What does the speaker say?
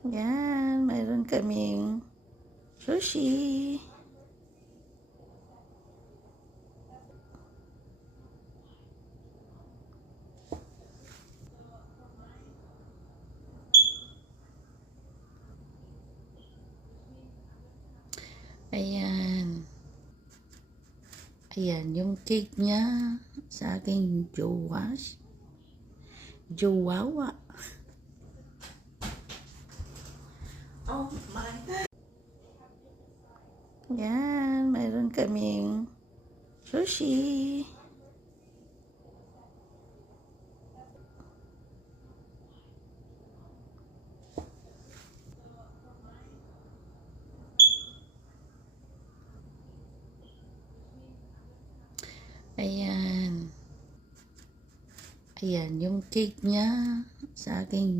Yan, mayroon kaming sushi. Ayan. Ayan, yung cake niya sa aking jowawa. Oh my. Yan, mayroon kaming sushi. Ayan. Ayan, yung cake niya sa aking